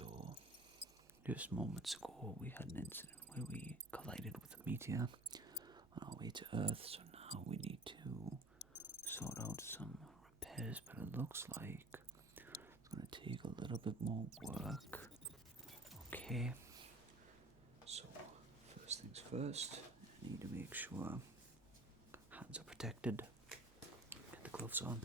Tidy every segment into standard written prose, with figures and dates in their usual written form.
So, just moments ago, we had an incident where we collided with a meteor on our way to Earth, so now we need to sort out some repairs, but it looks like it's going to take a little bit more work. Okay, so first things first, I need to make sure hands are protected, get the gloves on,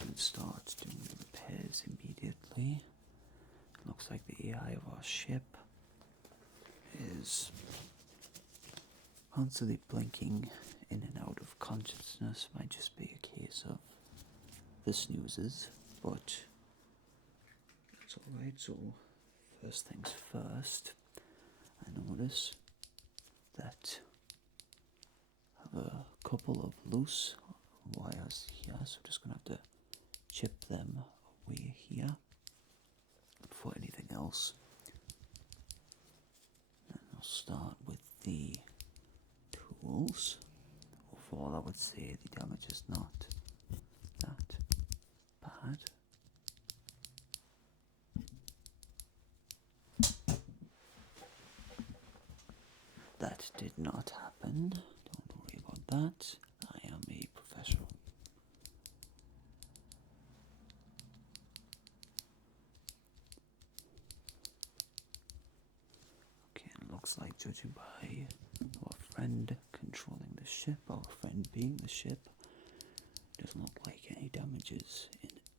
and start doing the repairs immediately. It looks like the AI of our ship is constantly blinking in and out of consciousness. Might just be a case of the snoozes, but it's alright. So first things first, I notice that I have a couple of loose wires here, so I'm just going to have to chip them away here before anything else. And I'll start with the tools. Overall, I would say the damage is not that bad. That did not happen. Don't worry about that. I am a professional. Okay, it looks like, judging by our friend controlling the ship, our friend being the ship, doesn't look like any damage is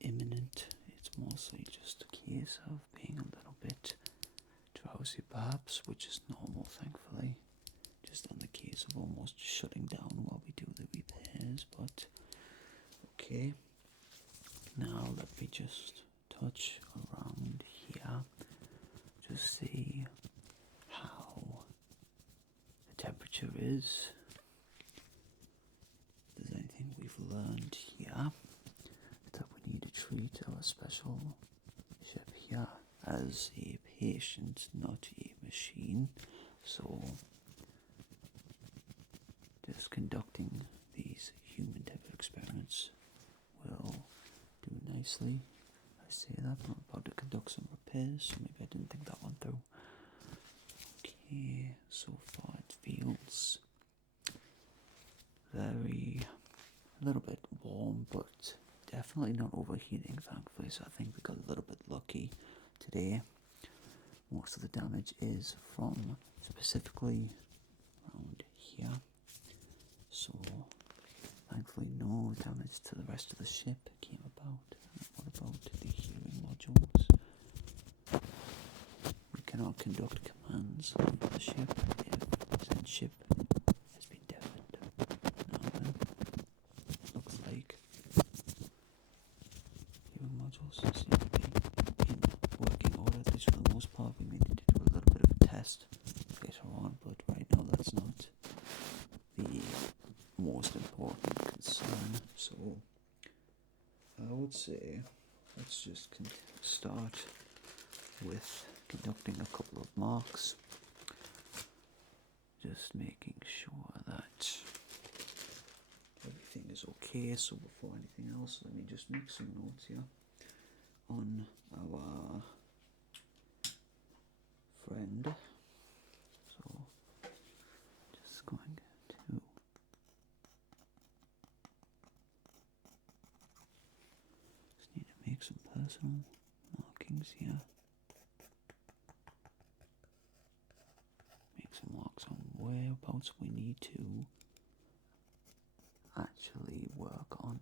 imminent. It's mostly just a case of being a little bit drowsy perhaps, which is normal thankfully. Just in the case of almost shutting down while we do the repairs, but okay. Now let me just touch around here to see how the temperature is. If there's anything we've learned here, that we need to treat our special ship here as a patient, not a machine. So just conducting these human type of experiments will do nicely. I say that, but I'm about to conduct some repairs, so maybe I didn't think that one through. Okay, so far it feels a little bit warm, but definitely not overheating, thankfully, so I think we got a little bit lucky today. Most of the damage is from specifically around here, so thankfully no damage to the rest of the ship came about. What about the hearing modules? We cannot conduct commands on the ship if said ship has been deafened. Now then, looks like hearing modules seem to be in working order, at least for the most part. We may need to do a little bit of a test later on, but right now that's not the most important concern. So I would say let's just start with conducting a couple of marks, just making sure that everything is okay. So before anything else, let me just make some notes here on our friend. So just going to need to make some personal markings here. Make some marks on whereabouts we need to actually work on.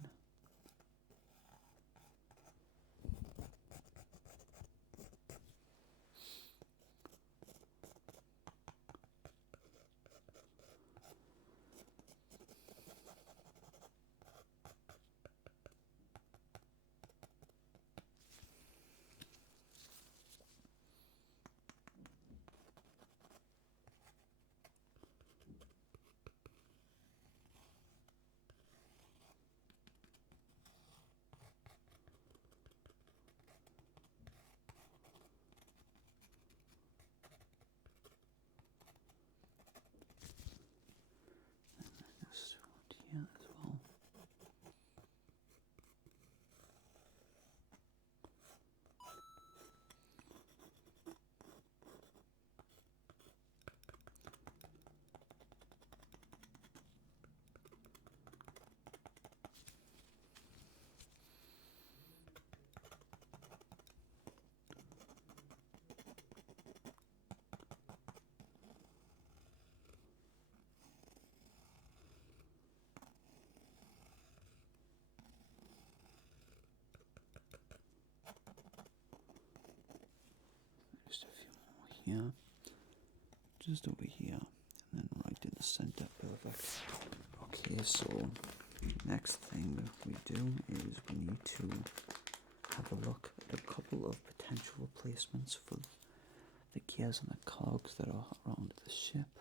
here, just over here, and then right in the center. Perfect. Okay, so next thing we do is we need to have a look at a couple of potential replacements for the gears and the cogs that are around the ship.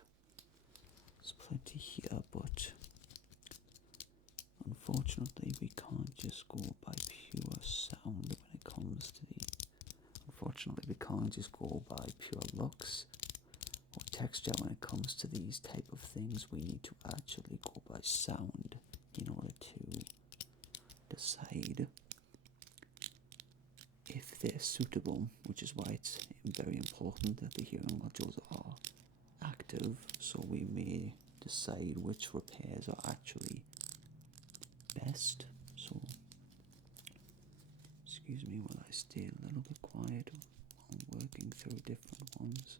There's plenty here, but unfortunately we can't just go by pure sound when it comes to the... Unfortunately we can't just go by pure looks or texture when it comes to these type of things. We need to actually go by sound in order to decide if they're suitable, which is why it's very important that the hearing modules are active, so we may decide which repairs are actually best. So excuse me while I stay a little bit quiet while I'm working through different ones.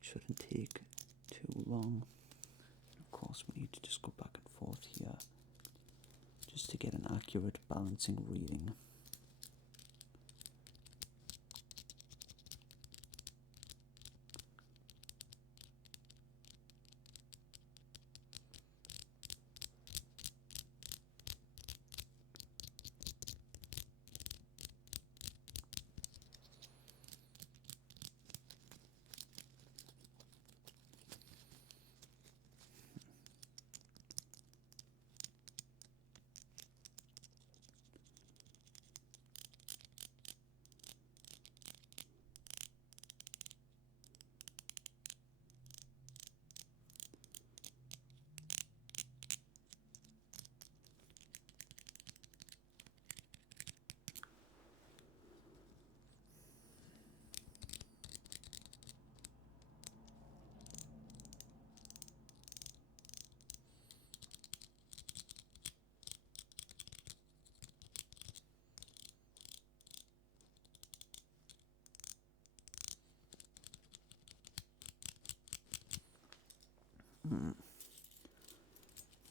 Shouldn't take too long. Of course we need to just go back and forth here just to get an accurate balancing reading.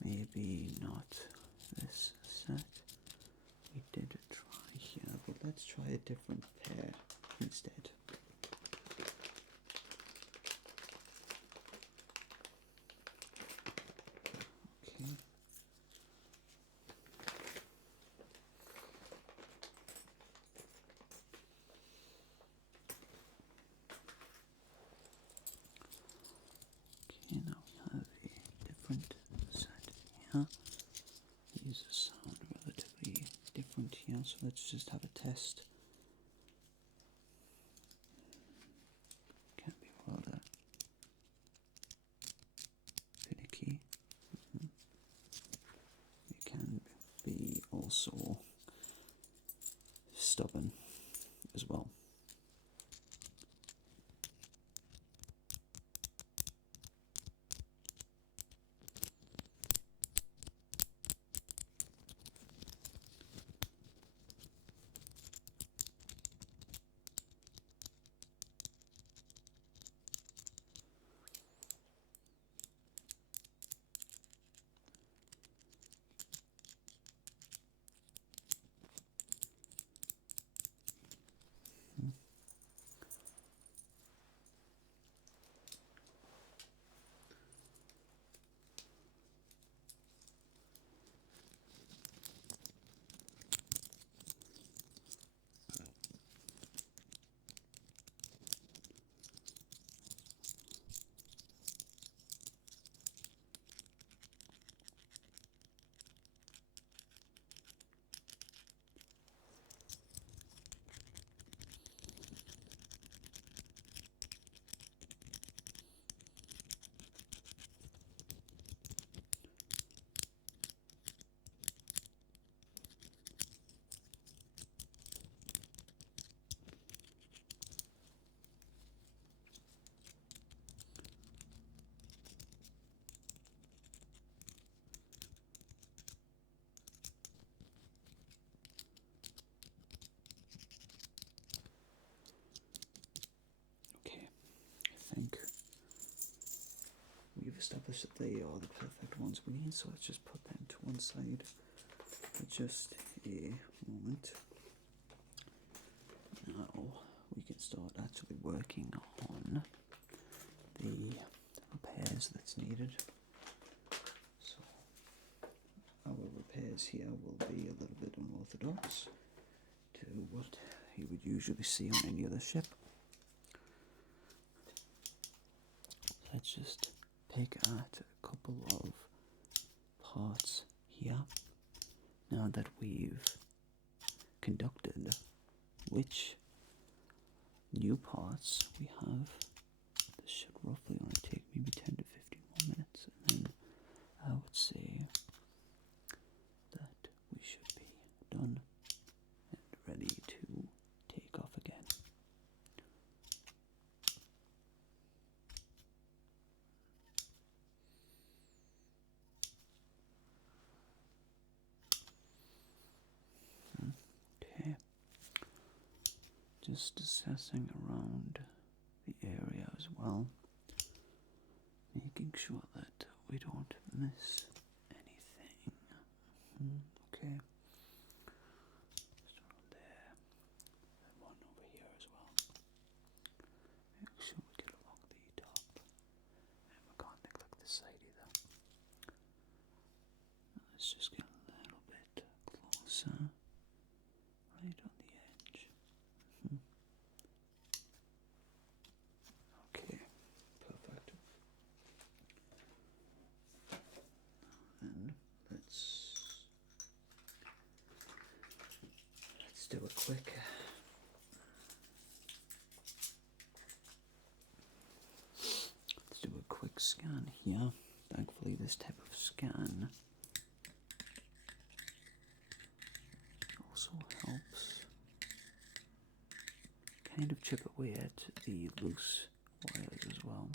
Maybe not this set. We did try here, but let's try a different pair instead. Okay. Okay, now we have a different set here. These sound relatively different here, so let's just have a test. Can be rather finicky. It can be also stubborn as well. We've established that they are the perfect ones we need, so let's just put them to one side for just a moment. Now we can start actually working on the repairs that's needed. So our repairs here will be a little bit unorthodox to what you would usually see on any other ship. Let's just pick at a couple of parts here. Now that we've conducted which new parts we have, this should roughly only take maybe 10 to 15 more minutes, and then I would say that we should be done and ready to take off again. Okay, just assessing around the area as well, making sure that we don't miss anything. Okay, start on there, and one over here as well. Make sure we get along the top, and we can't neglect this side either. Let's just get a little bit closer, right on the edge. Okay, perfect. And let's do a quick scan here. Thankfully, this type of scan also helps kind of chip away at the loose wires as well.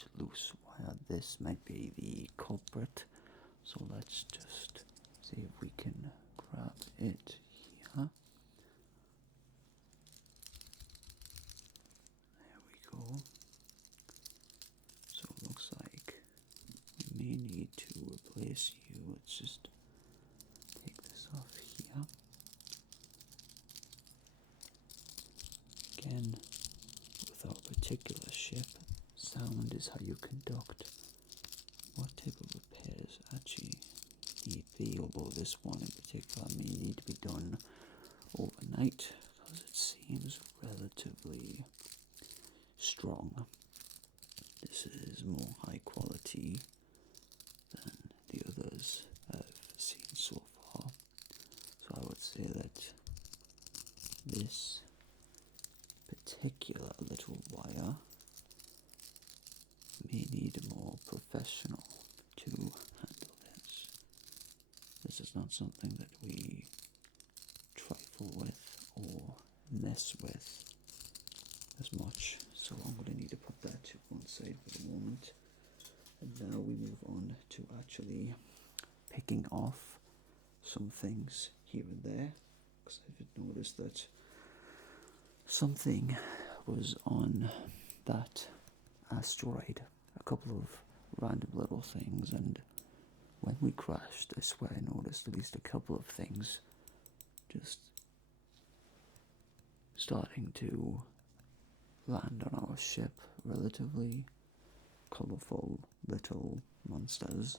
large loose wire. This might be the culprit. So let's just see if we can grab it here. There we go. So it looks like we may need to replace you. Let's just take this off here. Again, with our particular ship, sound is how you conduct. What type of repairs actually need be, although this one in particular may need to be done overnight because it seems relatively strong. This is more high quality than the others I've seen so far. So I would say that this particular little wire may need a more professional to handle this. This is not something that we trifle with or mess with as much, so I'm going to need to put that to one side for the moment. And now we move on to actually picking off some things here and there, because I've noticed that something was on that asteroid, a couple of random little things, and when we crashed, I swear I noticed at least a couple of things just starting to land on our ship, relatively colourful little monsters.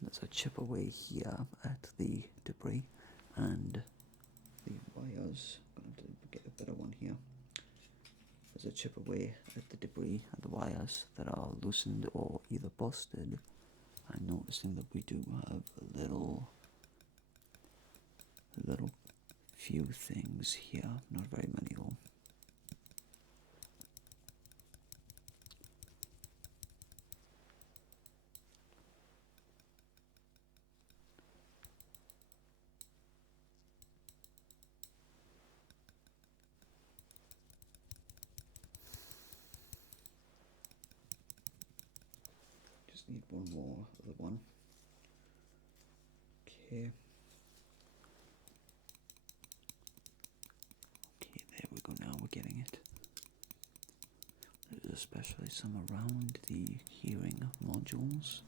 And there's a chip away here at the debris, and the wires, I'm going to get a better one here. There's a chip away at the debris and the wires that are loosened or either busted. I'm noticing that we do have a little few things here, not very many though. Just need one more other one. Okay. Okay, there we go, now we're getting it. There's especially some around the hearing modules.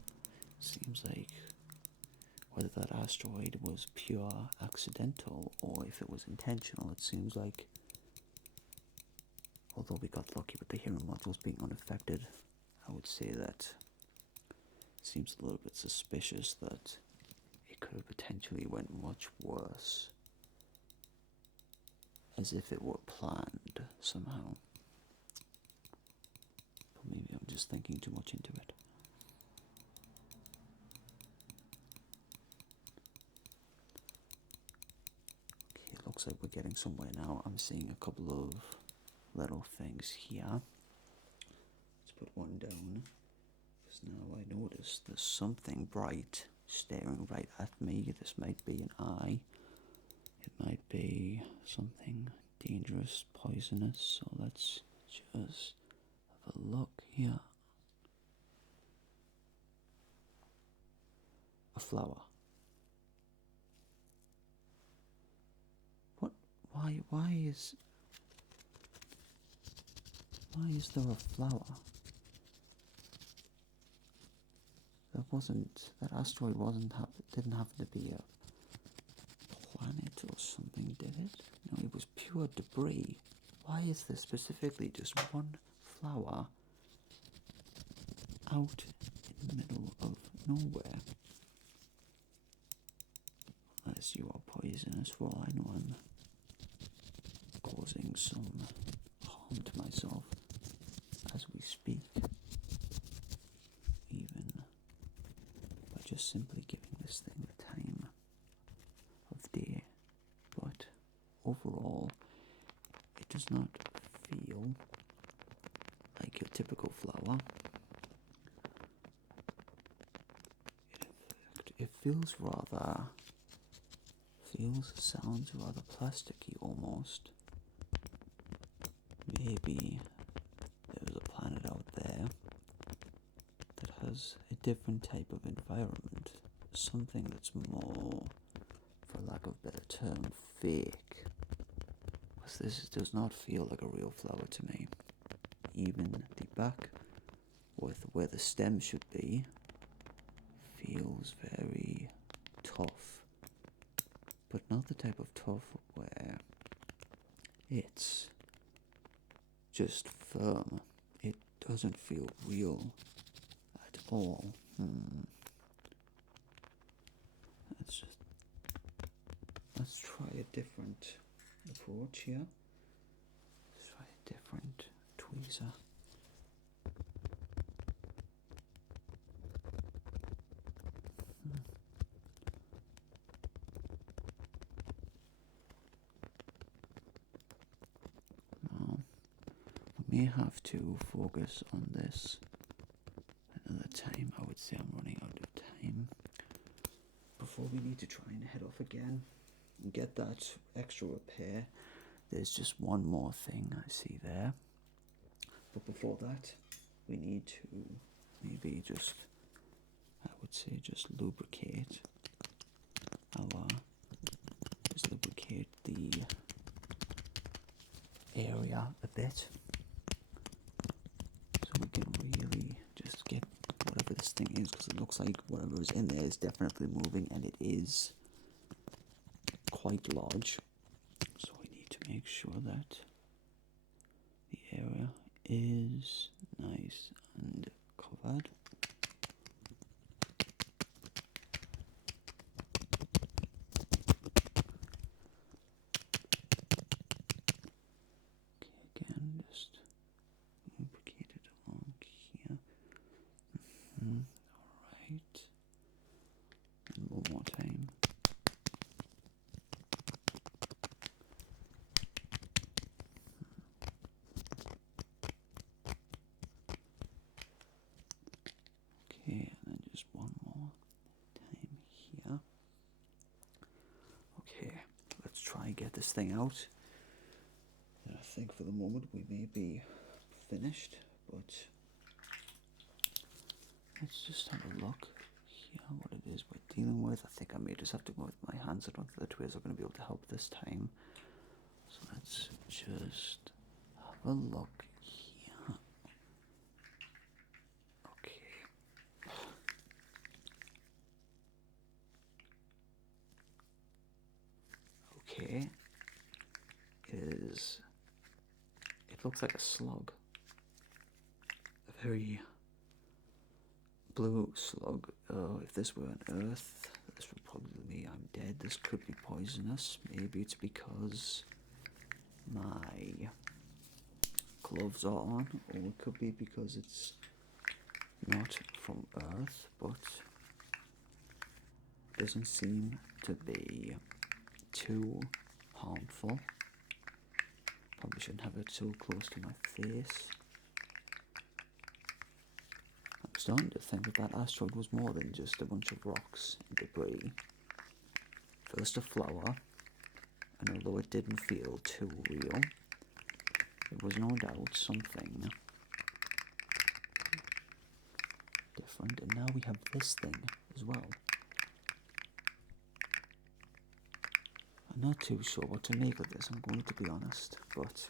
Seems like whether that asteroid was pure accidental or if it was intentional, it seems like, although we got lucky with the hearing modules being unaffected, I would say that it seems a little bit suspicious that it could have potentially went much worse, as if it were planned somehow. But maybe I'm just thinking too much into it. Okay, it looks like we're getting somewhere now. I'm seeing a couple of little things here. Let's put one down, because now I notice there's something bright staring right at me. This might be an eye. It might be something dangerous, poisonous. So let's just have a look here. A flower. What? Why is there a flower? That asteroid didn't happen to be a planet or something, did it? No, it was pure debris. Why is there specifically just one flower out in the middle of nowhere? Unless you are poisonous, for all I know, I'm causing some harm to myself as we speak, even by just simply giving this thing the time of day. But overall, it does not feel like your typical flower. Sounds rather plasticky almost. Maybe there's a planet out there feels a different type of environment. Something that's more, for lack of a better term, fake. Because this does not feel like a real flower to me. Even the back, with where the stem should be, feels very tough. But not the type of tough where it's just firm. It doesn't feel real at all. Let's try a different approach here. Let's try a different tweezer. May have to focus on this another time. I would say I'm running out of time before we need to try and head off again and get that extra repair. There's just one more thing I see there, but before that we need to maybe just, I would say, just lubricate the area a bit, so we can really just get whatever this thing is, because it looks like whatever is in there is definitely moving, and it is quite large. So we need to make sure that the area is nice and covered. Again, just lubricate it along here. Alright. And one more time. Okay, and then just one more time here. Okay, let's try and get this thing out. And I think for the moment we may be finished, but let's just have a look here what it is we're dealing with. I think I may just have to go with my hands. I don't think the tweezers are going to be able to help this time. So let's just have a look here. Okay. Okay. It looks like a slug. A very blue slug. If this were on Earth, this would probably be, I'm dead. This could be poisonous. Maybe it's because my gloves are on, or it could be because it's not from Earth, but doesn't seem to be too harmful. Probably shouldn't have it so close to my face. I'm starting to think that asteroid was more than just a bunch of rocks and debris. First a flower, and although it didn't feel too real, it was no doubt something different. And now we have this thing as well. I'm not too sure what to make of this, I'm going to be honest, but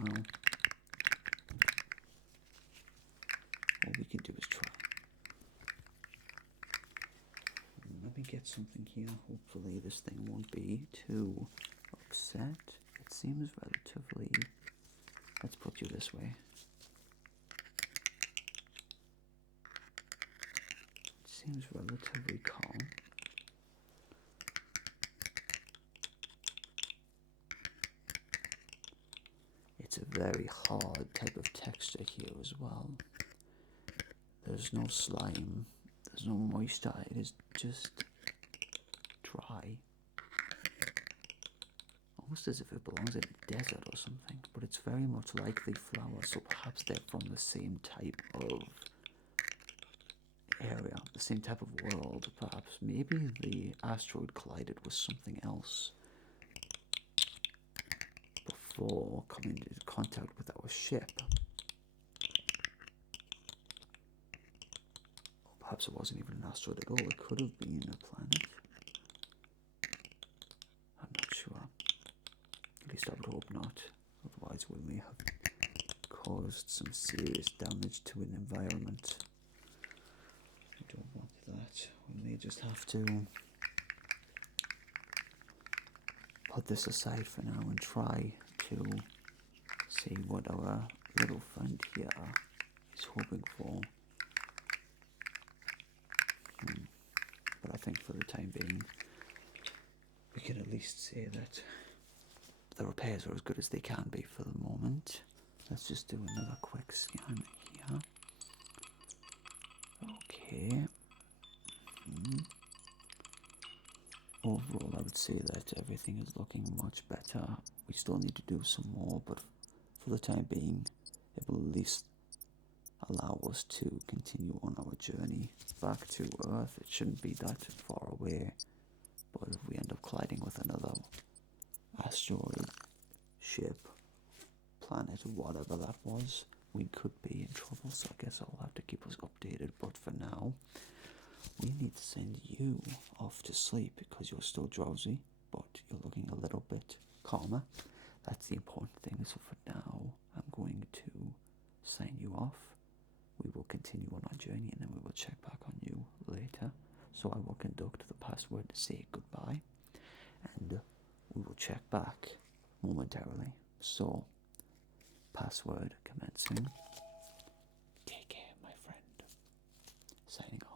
well, all we can do is try. Let me get something here. Hopefully this thing won't be too upset. It seems relatively, let's put you this way. It seems relatively calm. It's a very hard type of texture here as well. There's no slime, there's no moisture, it is just dry. Almost as if it belongs in a desert or something, but it's very much like the flowers, so perhaps they're from the same type of area, the same type of world, perhaps. Maybe the asteroid collided with something else before coming into contact with our ship. perhaps it wasn't even an asteroid at all. It could have been a planet. I'm not sure. At least I would hope not. Otherwise we may have caused some serious damage to an environment. We don't want that. We may just have to put this aside for now and try to see what our little friend here is hoping for. But I think for the time being, we can at least say that the repairs are as good as they can be for the moment. Let's just do another quick scan here. Okay. Overall, I would say that everything is looking much better. We still need to do some more, but for the time being, it will at least allow us to continue on our journey back to Earth. It shouldn't be that far away, but if we end up colliding with another asteroid, ship, planet, whatever that was, we could be in trouble, so I guess I'll have to keep us updated. But for now, we need to send you off to sleep because you're still drowsy, but you're looking a little bit calmer. That's the important thing. So for now, I'm going to sign you off. We will continue on our journey and then we will check back on you later. So I will conduct the password to say goodbye and we will check back momentarily. So, password commencing. Take care, my friend. Signing off.